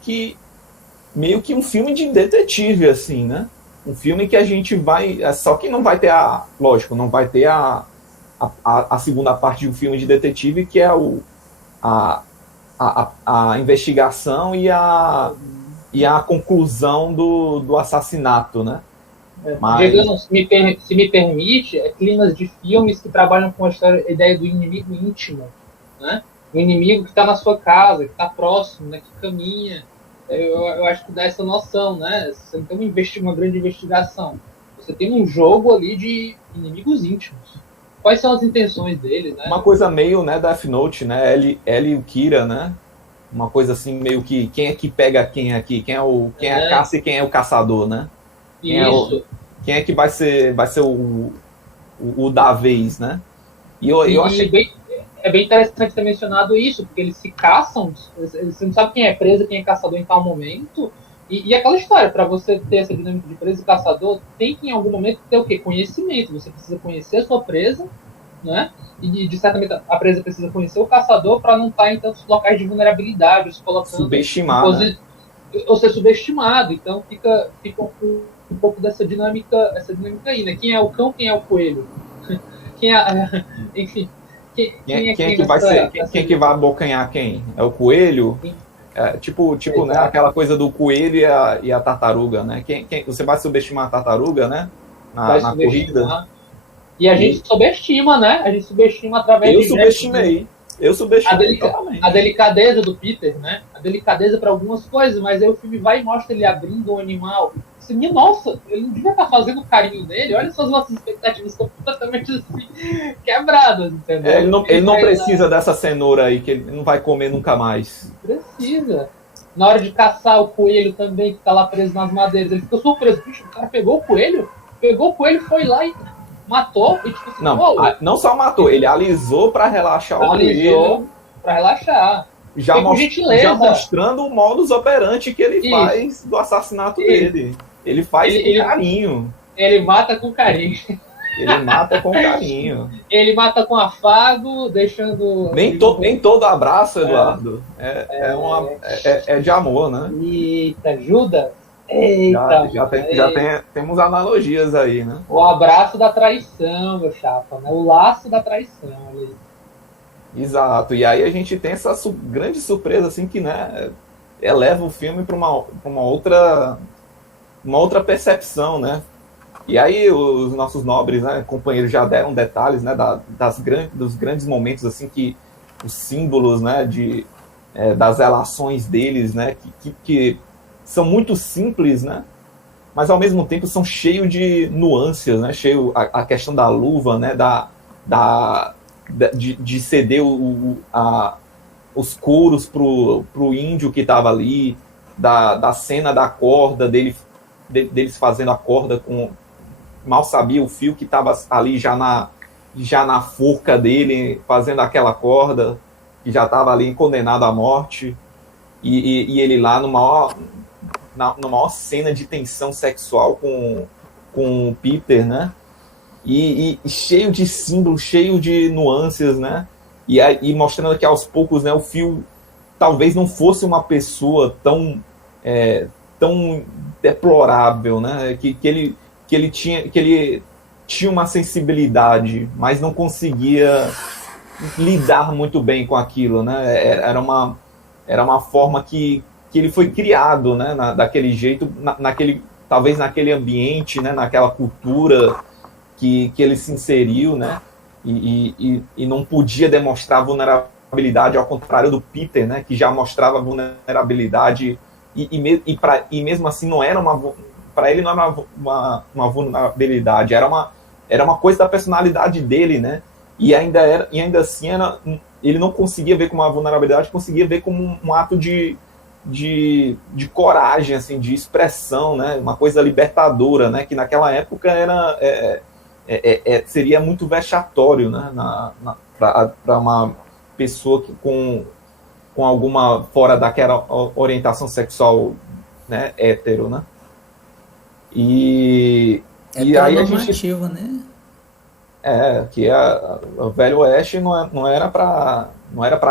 meio que um filme de detetive, assim, né, um filme que a gente vai, só que não vai ter lógico, não vai ter a segunda parte do filme de detetive, que é a investigação e a conclusão do assassinato, né? Mas... Diego, se me permite, climas de filmes que trabalham com a ideia do inimigo íntimo, né? O inimigo que está na sua casa, que está próximo, né? Que caminha. Eu acho que dá essa noção, né? Você não tem uma grande investigação. Você tem um jogo ali de inimigos íntimos. Quais são as intenções deles, né? Uma coisa meio, né, Death Note, né? Ele e o Kira, né? Uma coisa assim, meio que quem é que pega quem aqui? Quem é a caça e quem é o caçador, né? Quem é que vai ser o da vez, né? E eu achei... É bem interessante ter mencionado isso, porque eles se caçam, você não sabe quem é presa, quem é caçador em tal momento, e aquela história, para você ter essa dinâmica de presa e caçador, tem que em algum momento ter o quê? Conhecimento, você precisa conhecer a sua presa né? E de certa maneira a presa precisa conhecer o caçador para não estar em tantos locais de vulnerabilidade, se colocando subestimado, né? Ou ser subestimado. Então fica um pouco dessa dinâmica aí, né? Quem é o cão, quem é o coelho? Quem é, enfim, quem que vai ser, quem que vai abocanhar quem? É o coelho? Tipo né, aquela coisa do coelho e a tartaruga, né? Você vai subestimar a tartaruga, né? Na corrida. E a gente subestima, né? A gente subestima através de... Eu subestimei a delicadeza do Peter, né? A delicadeza para algumas coisas, mas aí o filme vai e mostra ele abrindo um animal. Assim, nossa, ele não devia estar fazendo o carinho dele. Olha só, as nossas expectativas estão completamente assim, quebradas, entendeu? Ele não precisa dessa cenoura aí, que ele não vai comer nunca mais. Precisa. Na hora de caçar o coelho também, que tá lá preso nas madeiras, ele fica surpreso. Bicho, o cara pegou o coelho, foi lá e matou. E, tipo, assim, não só matou, ele alisou para relaxar o coelho. Para relaxar. Já mostrando o modus operandi que ele faz do assassinato dele. Ele faz com carinho. Ele mata com carinho. Ele mata com carinho. Ele mata com afago, deixando... Nem todo abraço, Eduardo, é de amor, né? Eita, Judas. Eita, temos analogias aí, né? O abraço da traição, meu chapa, né? O laço da traição. Exato. E aí a gente tem essa grande surpresa, assim, que, né, eleva o filme para uma outra percepção, né? E aí os nossos nobres, né, companheiros já deram detalhes, né, dos grandes momentos, assim, que os símbolos, né, das relações deles, né, que são muito simples, né, mas ao mesmo tempo são cheios de nuances, né, a questão da luva, né, de ceder os couros pro índio que estava ali, da cena da corda, deles fazendo a corda com... Mal sabia o fio que estava ali já na forca dele, fazendo aquela corda, que já estava ali condenado à morte, e ele lá na maior cena de tensão sexual com o Peter, né? E cheio de símbolos, cheio de nuances, né? E mostrando que aos poucos, né, o Phil talvez não fosse uma pessoa tão deplorável, né? Que ele tinha uma sensibilidade, mas não conseguia lidar muito bem com aquilo, né? Era uma forma que ele foi criado, né? Daquele jeito, talvez naquele ambiente, né? Naquela cultura que ele se inseriu, né? E não podia demonstrar vulnerabilidade, ao contrário do Peter, né? Que já mostrava vulnerabilidade e mesmo assim não era para ele não era uma vulnerabilidade, era uma coisa da personalidade dele, né? E ainda assim ele não conseguia ver como uma vulnerabilidade, conseguia ver como um ato de coragem, assim, de expressão, né? Uma coisa libertadora, né? Que naquela época seria muito vexatório, né? Para uma pessoa com alguma fora daquela orientação sexual, né? Hétero, né? E aí a gente, né? Que o Velho Oeste não era para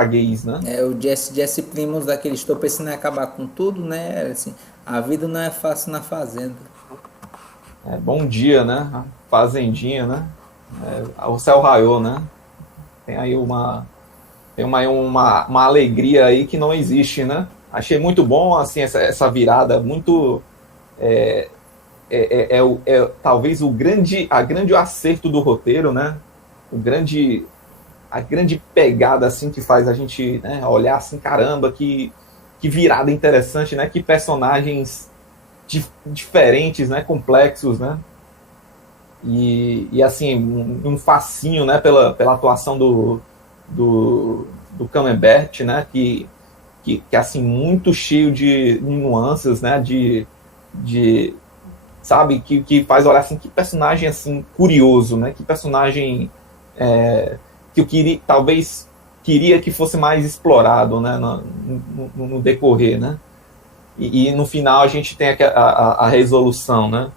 gays, né? O Jesse Plimons daquele estou pensando em acabar com tudo, né? Assim, a vida não é fácil na fazenda. Bom dia, né? Fazendinha, né? O céu raiou, né? Tem aí uma alegria aí que não existe, né? Achei muito bom, assim, essa virada, muito... talvez a grande acerto do roteiro, né? A grande pegada, assim, que faz a gente, né, olhar assim, caramba, que virada interessante, né? Que personagens diferentes, né? Complexos, né? E assim, um fascínio, né? Pela atuação do Cumberbatch, né? Que assim, muito cheio de nuances, né? Sabe, que faz olhar assim, que personagem assim curioso, né? Que personagem que eu talvez queria que fosse mais explorado, né? No decorrer, né? E no final a gente tem a resolução, né?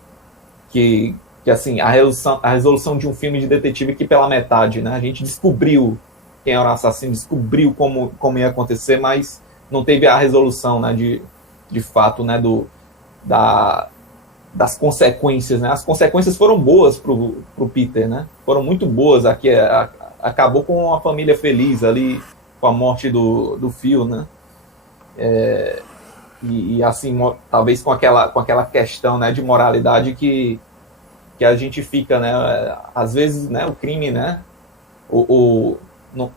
Que que assim, a resolução de um filme de detetive que pela metade, né? A gente descobriu quem era o assassino, descobriu como ia acontecer, mas não teve a resolução, né, de fato, né, das consequências, né? As consequências foram boas pro Peter, né? Foram muito boas. Aqui acabou com uma família feliz ali, com a morte do Phil, né? E assim, talvez com aquela questão, né, de moralidade que a gente fica, né? Às vezes, né, o crime, né?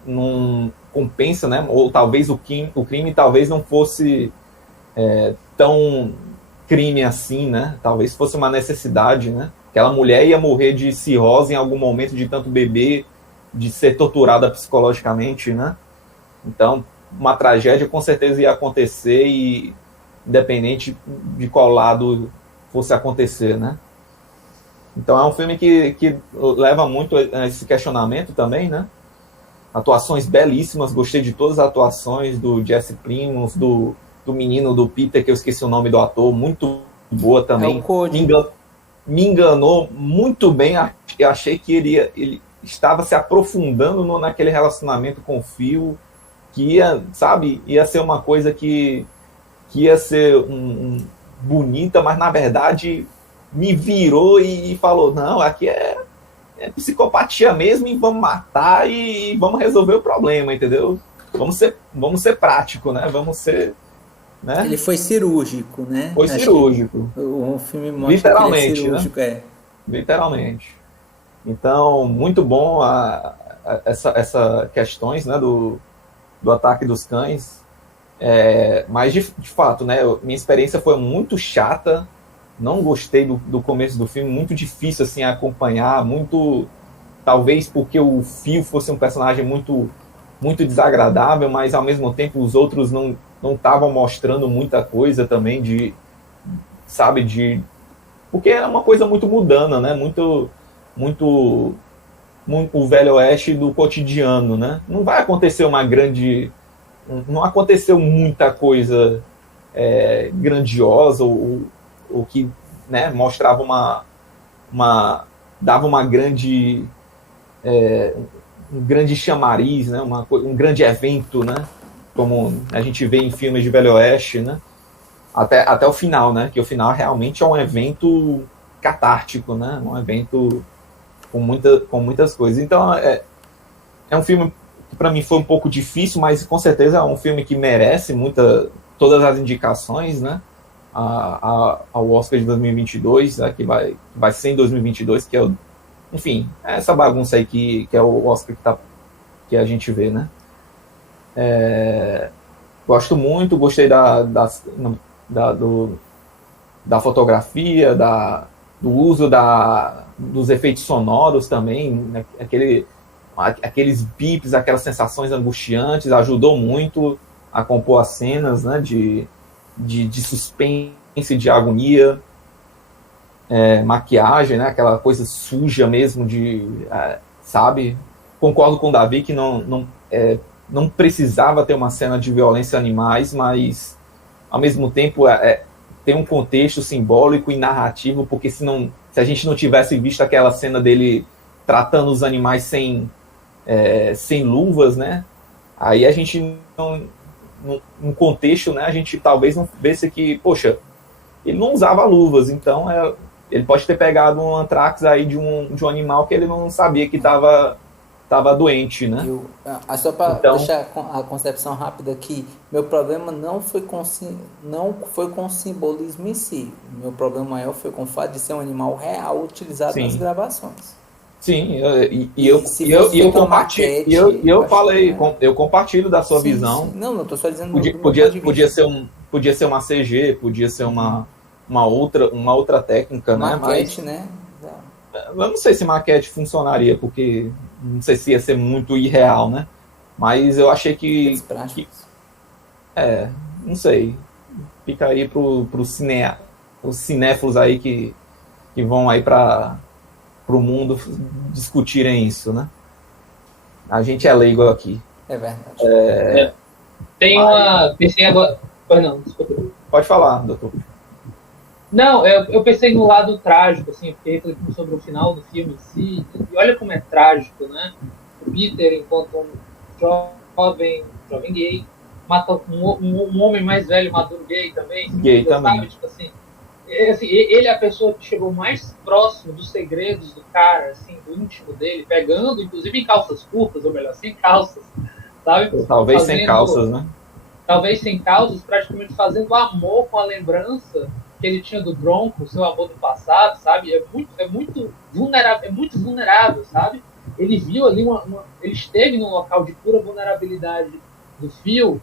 Não compensa, né? Ou talvez o crime talvez não fosse tão crime assim, né? Talvez fosse uma necessidade, né? Aquela mulher ia morrer de cirrose em algum momento de tanto beber, de ser torturada psicologicamente, né? Então, uma tragédia com certeza ia acontecer, e independente de qual lado fosse acontecer, né? Então é um filme que leva muito a esse questionamento também, né? Atuações belíssimas, gostei de todas as atuações do Jesse Plemons, do menino do Peter, que eu esqueci o nome do ator, muito boa também. Me enganou muito bem, eu achei que ele estava se aprofundando naquele relacionamento com o Phil, que ia ser uma coisa que ia ser bonita, mas na verdade me virou e falou, não, aqui é psicopatia mesmo, e vamos matar e vamos resolver o problema, entendeu? Vamos ser prático, né? Vamos ser... Né? Ele foi cirúrgico, né? Foi cirúrgico. O filme mostra literalmente, que ele é cirúrgico, né? Literalmente. Então, muito bom essa questões, né, do ataque dos cães. Mas, de fato, né, minha experiência foi muito chata. Não gostei do começo do filme. Muito difícil assim, acompanhar. Talvez porque o Phil fosse um personagem muito, muito desagradável, mas, ao mesmo tempo, os outros não estavam mostrando muita coisa também porque era uma coisa muito mundana, né? Muito o Velho Oeste do cotidiano, né? Não vai acontecer não aconteceu muita coisa grandiosa ou que, né, mostrava dava uma grande um grande chamariz, né? Um grande evento, né? Como a gente vê em filmes de Velho Oeste, né? Até o final, né? Que o final realmente é um evento catártico, né? Um evento com muitas coisas. Então, é um filme que para mim foi um pouco difícil, mas com certeza é um filme que merece todas as indicações, né? Ao Oscar de 2022, né? Que vai ser em 2022, que é enfim, essa bagunça aí que é o Oscar que a gente vê, né? Gosto muito, gostei da fotografia, do uso dos efeitos sonoros também, né? Aqueles bips, aquelas sensações angustiantes, ajudou muito a compor as cenas, né, de suspense, de agonia. Maquiagem, né, aquela coisa suja mesmo, sabe? Concordo com o Davi que não precisava ter uma cena de violência a animais, mas ao mesmo tempo tem um contexto simbólico e narrativo, porque se a gente não tivesse visto aquela cena dele tratando os animais sem luvas, né, aí a gente num contexto, né, a gente talvez não visse que, poxa, ele não usava luvas, então ele pode ter pegado um antrax aí de um animal que ele não sabia que estava doente, né? Só para deixar a concepção rápida aqui, meu problema não foi com o simbolismo em si. Meu problema maior foi com o fato de ser um animal real utilizado Sim. nas gravações. Sim, eu compartilho. Eu compartilho da sua visão. Sim. Não estou só dizendo. Podia ser uma CG, podia ser uma outra técnica, maquete, né? Eu não sei se maquete funcionaria, porque não sei se ia ser muito irreal, né? Mas eu achei que não sei. Fica aí os cinéfilos aí que vão aí para o mundo discutirem isso, né? A gente é leigo aqui. É verdade. Tem uma... Pensei agora... Pois não, desculpa. Pode falar, doutor. Não, eu pensei no lado trágico, assim, porque refletindo sobre o final do filme em si, e olha como é trágico, né? O Peter, enquanto um jovem gay, mata um homem mais velho, maduro gay também, Gay também. sabe? Tipo assim, ele é a pessoa que chegou mais próximo dos segredos do cara, assim, do íntimo dele, pegando, inclusive em calças curtas, ou melhor, sem calças, sabe? Talvez sem calças, né? Talvez sem calças, praticamente fazendo amor com a lembrança que ele tinha do Bronco, seu amor do passado, sabe? É muito vulnerável, sabe? Ele viu ali ele esteve num local de pura vulnerabilidade do Phil,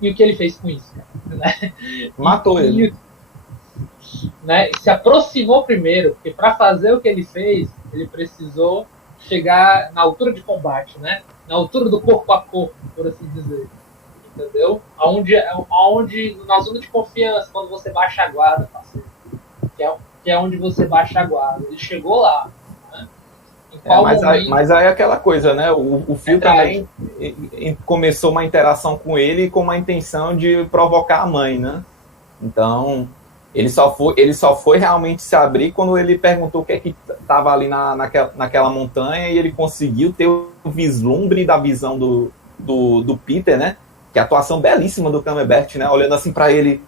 e o que ele fez com isso? Né? Matou ele. Né? Se aproximou primeiro, porque para fazer o que ele fez, ele precisou chegar na altura de combate, né? Na altura do corpo a corpo, por assim dizer. Entendeu? Aonde na zona de confiança, quando você baixa a guarda, parceiro, que é onde você baixa a guarda. Ele chegou lá. Né? Mas aí é aquela coisa, né? O Phil também começou uma interação com ele com uma intenção de provocar a mãe, né? Então, ele só foi realmente se abrir quando ele perguntou o que é que estava ali naquela montanha, e ele conseguiu ter o vislumbre da visão do Peter, né? Que é a atuação belíssima do Cumberbatch, né? Olhando assim para ele,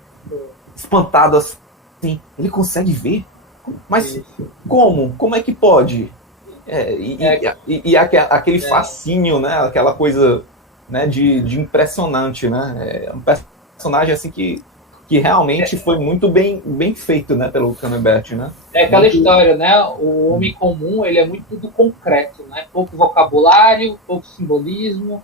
espantado assim. Ele consegue ver? Mas como? Como é que pode? Aquele fascínio, né? Aquela coisa, né? de impressionante, né? É um personagem assim que realmente foi muito bem feito, né? Pelo Cumberbatch, né? É aquela história, né? O homem comum, ele é muito do concreto, né? Pouco vocabulário, pouco simbolismo,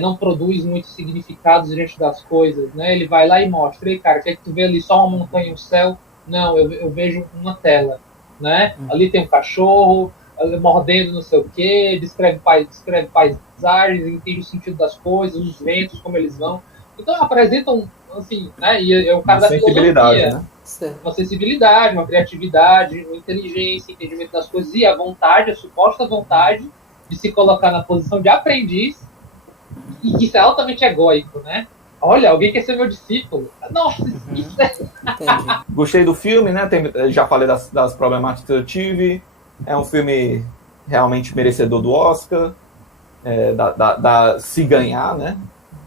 não produz muitos significados diante das coisas, né? Ele vai lá e mostra, ei, cara, quer que tu vê ali só uma montanha e um céu? Não, eu vejo uma tela, né? Ali tem um cachorro mordendo não sei o quê, descreve paisagens, entende o sentido das coisas, os ventos, como eles vão. Então apresentam, assim, né? E é um cara da filosofia, né? Uma sensibilidade, uma criatividade, uma inteligência, entendimento das coisas, e a vontade, a suposta vontade de se colocar na posição de aprendiz, e isso é altamente egóico, né? Olha, alguém quer ser meu discípulo. Nossa, isso é... Entendi. Gostei do filme, né? Já falei das problemáticas que eu tive. É um filme realmente merecedor do Oscar, se ganhar, né?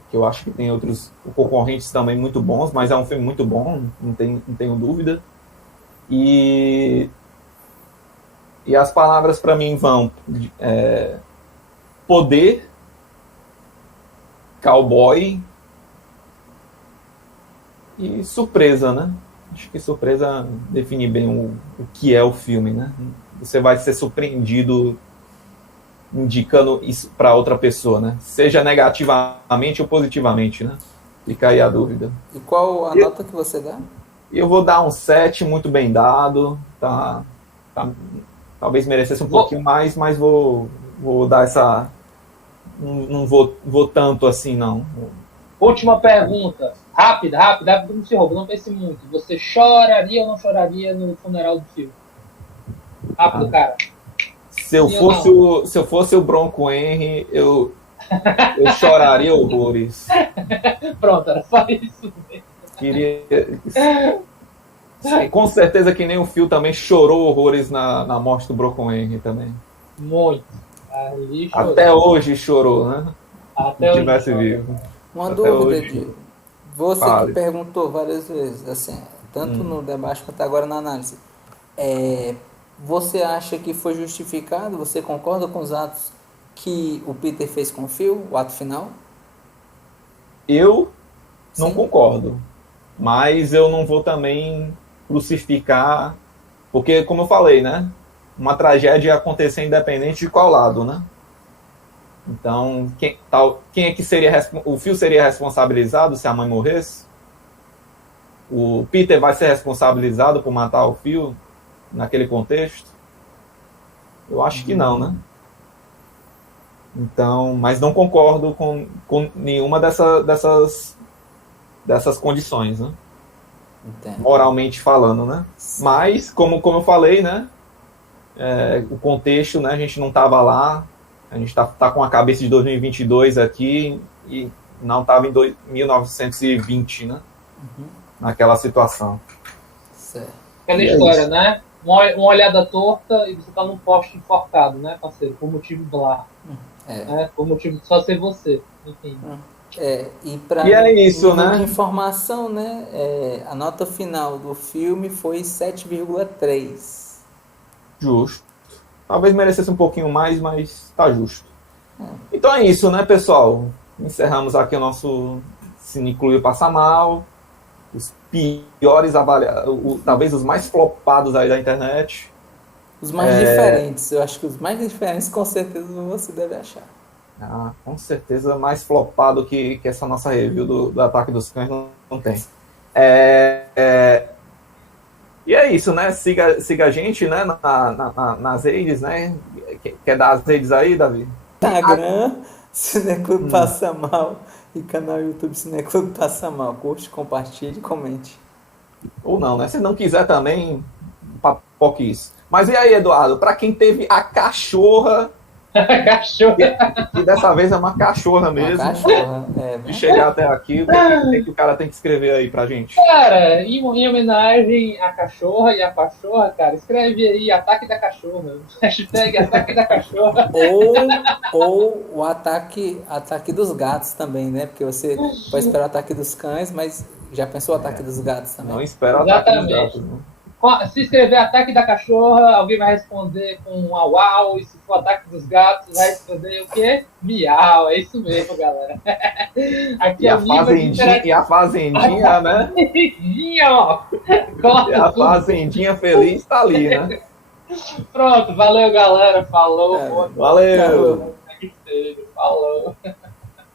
Que eu acho que tem outros concorrentes também muito bons, mas é um filme muito bom, não tenho dúvida. E as palavras para mim vão poder, cowboy e surpresa, né? Acho que surpresa define bem o que é o filme, né? Você vai ser surpreendido indicando isso para outra pessoa, né? Seja negativamente ou positivamente, né? Fica aí a dúvida. E qual a nota que você dá? Eu vou dar um 7, muito bem dado, tá? Talvez merecesse um pouquinho mais, mas vou dar essa... Não vou tanto assim, não. Última pergunta. Rápida, não se rouba, não pense muito. Você choraria ou não choraria no funeral do filme? Rápido, cara. Se eu fosse o Bronco Henry, eu choraria horrores. Pronto, era só isso mesmo. Queria... Com certeza que nem o Phil também chorou horrores na morte do Bronco Henry também. Muito. Até hoje chorou, né? Até se tivesse vivo. Uma dúvida, Diego. Você que perguntou várias vezes, assim, tanto no debate quanto agora na análise. Você acha que foi justificado? Você concorda com os atos que o Peter fez com o Phil, o ato final? Eu não concordo. Mas eu não vou também crucificar, porque, como eu falei, né? Uma tragédia ia acontecer independente de qual lado, né? Então, quem é que seria... O Phil seria responsabilizado se a mãe morresse? O Peter vai ser responsabilizado por matar o Phil naquele contexto? Eu acho que não, né? Então, mas não concordo com nenhuma dessas condições, né? Entendo. Moralmente falando, né? Sim. Mas, como eu falei, né? O contexto, né? A gente não estava lá, a gente tá com a cabeça de 2022 aqui e não estava em 1920, né? Naquela situação. Certo. Aquela E é história, isso. né? Uma olhada torta e você tá num poste enforcado, né, parceiro? Por motivo blá. É. Né? Por motivo de só ser você. Enfim. E para E é isso, nível de né? informação, né? A nota final do filme foi 7,3. Justo. Talvez merecesse um pouquinho mais, mas tá justo. Então é isso, né, pessoal? Encerramos aqui o nosso Cine Clube Passa Mal. Os piores avaliados, talvez os mais flopados aí da internet. Os mais diferentes, eu acho que os mais diferentes com certeza você deve achar. Ah, com certeza mais flopado que essa nossa review do Ataque dos Cães não tem. E é isso, né? Siga a gente, né? Nas redes, né? Quer dar as redes aí, Davi? Instagram, Cineclube Passa Mal e canal YouTube Cineclube Passa Mal. Curte, compartilhe, comente. Ou não, né? Se não quiser também, papoque isso. Mas e aí, Eduardo? Para quem teve a cachorra, Cachorro. que dessa vez é uma cachorra Uma mesmo, cachorra. de chegar até aqui, o cara tem que escrever aí pra gente? Cara, em homenagem à cachorra e à pachorra, cara, escreve aí Ataque da Cachorra. Hashtag Ataque da Cachorra. Ou o ataque dos gatos também, né? Porque você pode esperar o ataque dos cães, mas já pensou o ataque dos gatos também? Não espera o ataque dos Exatamente. gatos, né? Se escrever Ataque da Cachorra, alguém vai responder com um au-au, e se for Ataque dos Gatos, vai responder o quê? Miau, é isso mesmo, galera. Aqui é o nível E a fazendinha, né? ó. E a fazendinha feliz tá ali, né? Pronto, valeu, galera. Falou. Valeu! Falou.